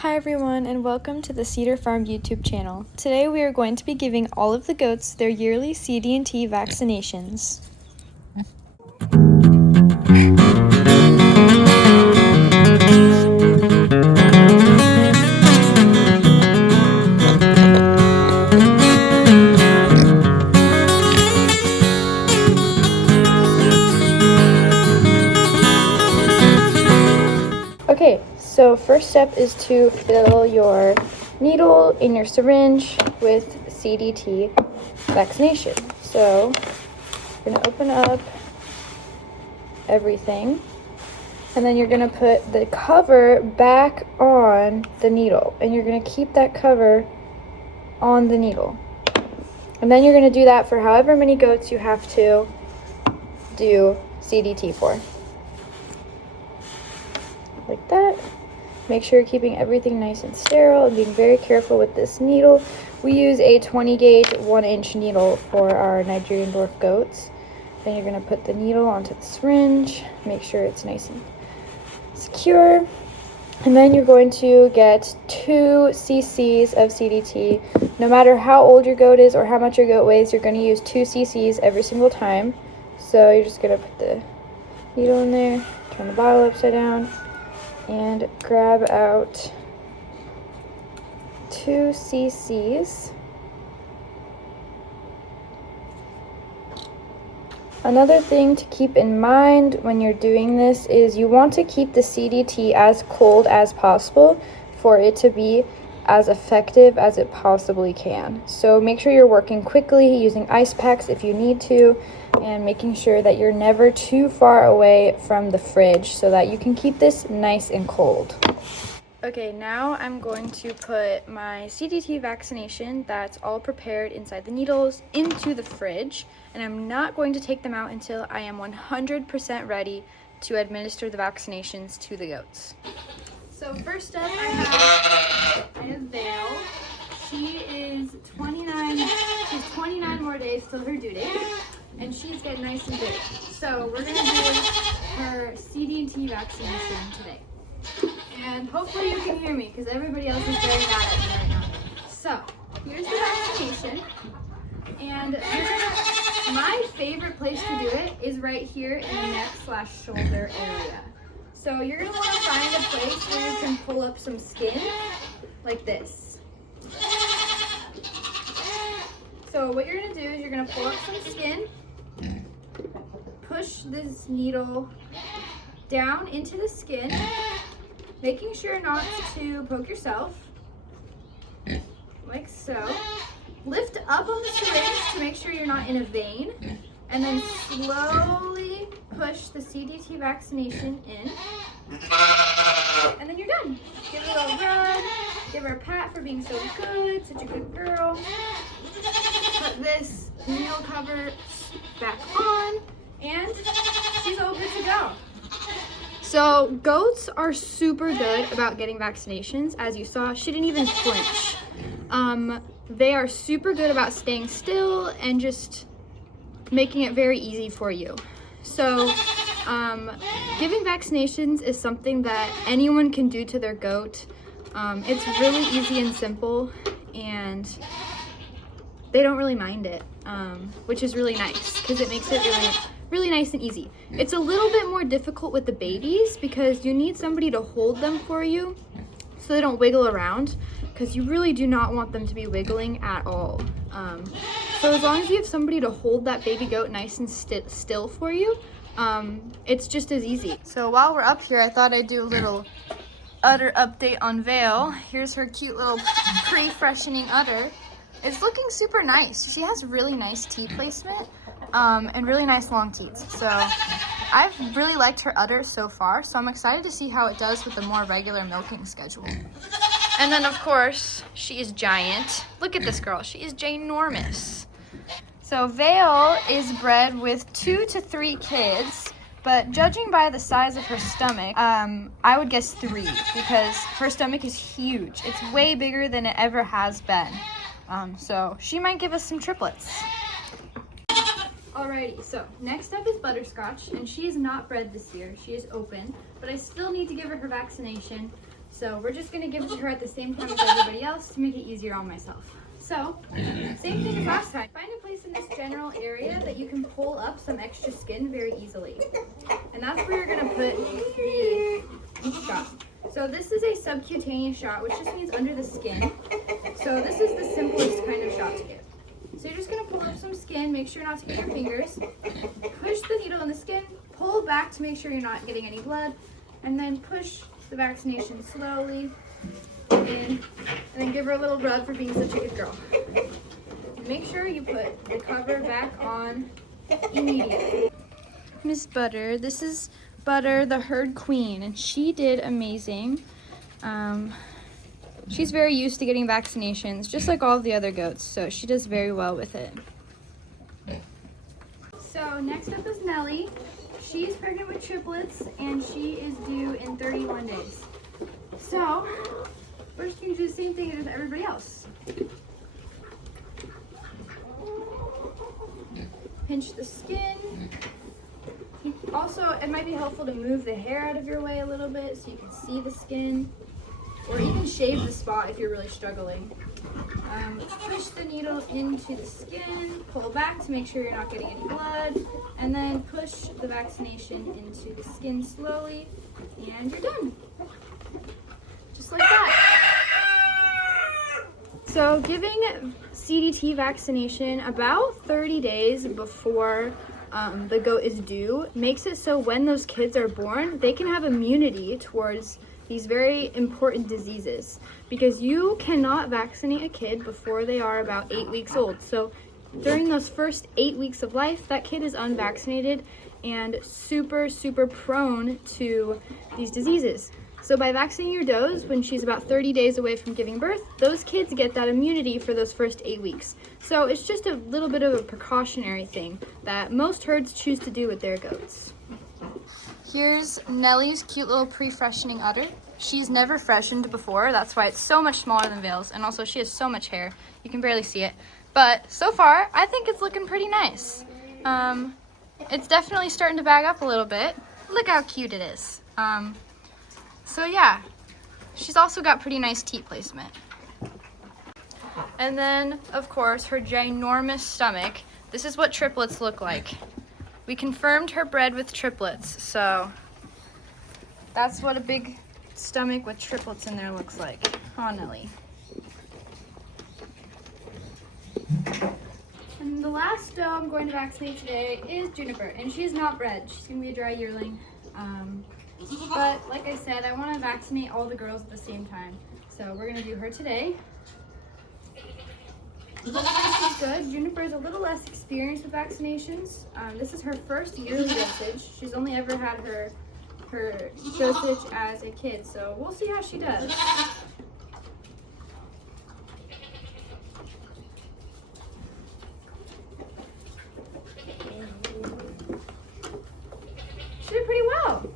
Hi everyone, and welcome to the Cedar Farm YouTube channel. Today we are going to be giving all of the goats their yearly CD&T vaccinations. Okay, so first step is to fill your needle in your syringe with CD&T vaccination. So you're going to open up everything, and then you're going to put the cover back on the needle, and you're going to keep that cover on the needle. And then you're going to do that for however many goats you have to do CD&T for. Like that. Make sure you're keeping everything nice and sterile and being very careful with this needle. We use a 20 gauge 1-inch needle for our Nigerian Dwarf goats. Then you're going to put the needle onto the syringe, make sure it's nice and secure. And then you're going to get 2 cc's of CD&T. No matter how old your goat is or how much your goat weighs, you're going to use 2 cc's every single time. So you're just going to put the needle in there, turn the bottle upside down, and grab out 2 cc's. Another thing to keep in mind when you're doing this is you want to keep the CD&T as cold as possible for it to be as effective as it possibly can. So make sure you're working quickly, using ice packs if you need to, and making sure that you're never too far away from the fridge so that you can keep this nice and cold. Okay, now I'm going to put my CD&T vaccination that's all prepared inside the needles into the fridge, and I'm not going to take them out until I am 100% ready to administer the vaccinations to the goats. So first up, I have Vale. She is 29 more days till her due date, and she's getting nice and big. So we're gonna do her CD&T vaccination today. And hopefully you can hear me because everybody else is very mad at me right now. So here's the vaccination, and my favorite place to do it is right here in the neck/shoulder area. So you're going to want to find a place where you can pull up some skin, like this. So what you're going to do is you're going to pull up some skin, push this needle down into the skin, making sure not to poke yourself, like so. Lift up on the syringe to make sure you're not in a vein, and then slowly push the CD&T vaccination in, and then you're done. Give her a little run, give her a pat for being so good, such a good girl. Put this needle cover back on, and she's all good to go. So goats are super good about getting vaccinations. As you saw, she didn't even flinch. They are super good about staying still and just making it very easy for you. So giving vaccinations is something that anyone can do to their goat. It's really easy and simple, and they don't really mind it, which is really nice because it makes it really nice and easy. It's a little bit more difficult with the babies because you need somebody to hold them for you so they don't wiggle around, because you really do not want them to be wiggling at all. So as long as you have somebody to hold that baby goat nice and still for you, it's just as easy. So while we're up here, I thought I'd do a little udder update on Vale. Here's her cute little pre-freshening udder. It's looking super nice. She has really nice teeth placement and really nice long teeth. So I've really liked her udder so far, so I'm excited to see how it does with the more regular milking schedule. And then of course, she is giant. Look at this girl, she is ginormous. So Vale is bred with 2 to 3 kids, but judging by the size of her stomach, I would guess 3, because her stomach is huge. It's way bigger than it ever has been. So she might give us some triplets. Alrighty, so next up is Butterscotch, and she is not bred this year. She is open, but I still need to give her vaccination. So we're just gonna give it to her at the same time as everybody else to make it easier on myself. So, same thing as last time. Find a place in this general area that you can pull up some extra skin very easily. And that's where you're gonna put the shot. So this is a subcutaneous shot, which just means under the skin. So this is the simplest kind of shot to give. So you're just gonna pull up some skin, make sure not to get your fingers, push the needle in the skin, pull back to make sure you're not getting any blood, and then push the vaccination slowly in, and then give her a little rub for being such a good girl. And make sure you put the cover back on immediately. Miss Butter, this is Butter, the herd queen, and she did amazing. She's very used to getting vaccinations, just like all of the other goats, so she does very well with it. So next up is Nellie. She's pregnant with triplets, and she is due in 31 days. So first you can do the same thing as everybody else. Pinch the skin. Also, it might be helpful to move the hair out of your way a little bit so you can see the skin, or even shave the spot if you're really struggling. Push the needle into the skin, pull back to make sure you're not getting any blood, and then push the vaccination into the skin slowly, and you're done. Just like that. So giving CD&T vaccination about 30 days before the goat is due makes it so when those kids are born, they can have immunity towards these very important diseases, because you cannot vaccinate a kid before they are about 8 weeks old. So during those first 8 weeks of life, that kid is unvaccinated and super prone to these diseases. So by vaccinating your does when she's about 30 days away from giving birth, those kids get that immunity for those first 8 weeks. So it's just a little bit of a precautionary thing that most herds choose to do with their goats. Here's Nellie's cute little pre-freshening udder. She's never freshened before, that's why it's so much smaller than Vale's, and also she has so much hair, you can barely see it. But so far, I think it's looking pretty nice. It's definitely starting to bag up a little bit. Look how cute it is. So yeah, she's also got pretty nice teat placement. And then, of course, her ginormous stomach. This is what triplets look like. We confirmed her bred with triplets, so that's what a big stomach with triplets in there looks like. Oh, Nellie. And the last doe I'm going to vaccinate today is Juniper, and she's not bred. She's going to be a dry yearling. But like I said, I want to vaccinate all the girls at the same time. So we're going to do her today. This is good. Juniper is a little less experienced with vaccinations. This is her first yearly dosage. She's only ever had her dosage as a kid, so we'll see how she does. She did pretty well.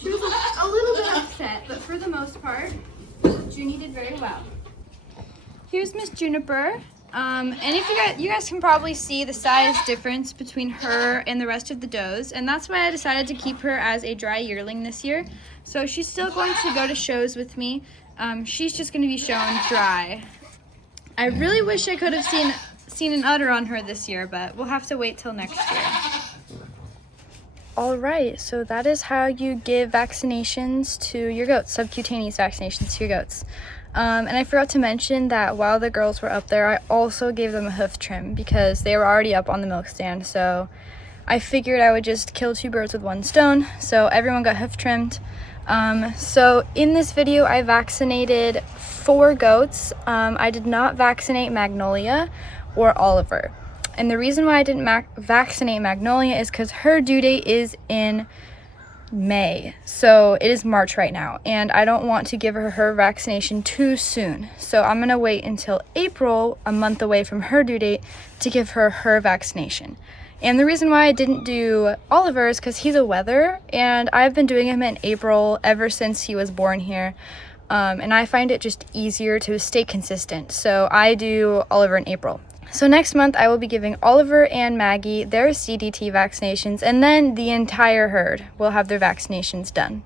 She was a little bit upset, but for the most part, Junie did very well. Here's Miss Juniper, and if you guys can probably see the size difference between her and the rest of the does, and that's why I decided to keep her as a dry yearling this year. So she's still going to go to shows with me. She's just going to be shown dry. I really wish I could have seen an udder on her this year, but we'll have to wait till next year. Alright, so that is how you give vaccinations to your goats, subcutaneous vaccinations to your goats. And I forgot to mention that while the girls were up there, I also gave them a hoof trim because they were already up on the milk stand. So I figured I would just kill 2 birds with 1 stone. So everyone got hoof trimmed. So in this video, I vaccinated 4 goats. I did not vaccinate Magnolia or Oliver. And the reason why I didn't vaccinate Magnolia is because her due date is in May. So it is March right now, and I don't want to give her vaccination too soon. So I'm going to wait until April, a month away from her due date, to give her vaccination. And the reason why I didn't do Oliver is because he's a wether, and I've been doing him in April ever since he was born here. And I find it just easier to stay consistent. So I do Oliver in April. So next month I will be giving Oliver and Maggie their CD&T vaccinations, and then the entire herd will have their vaccinations done.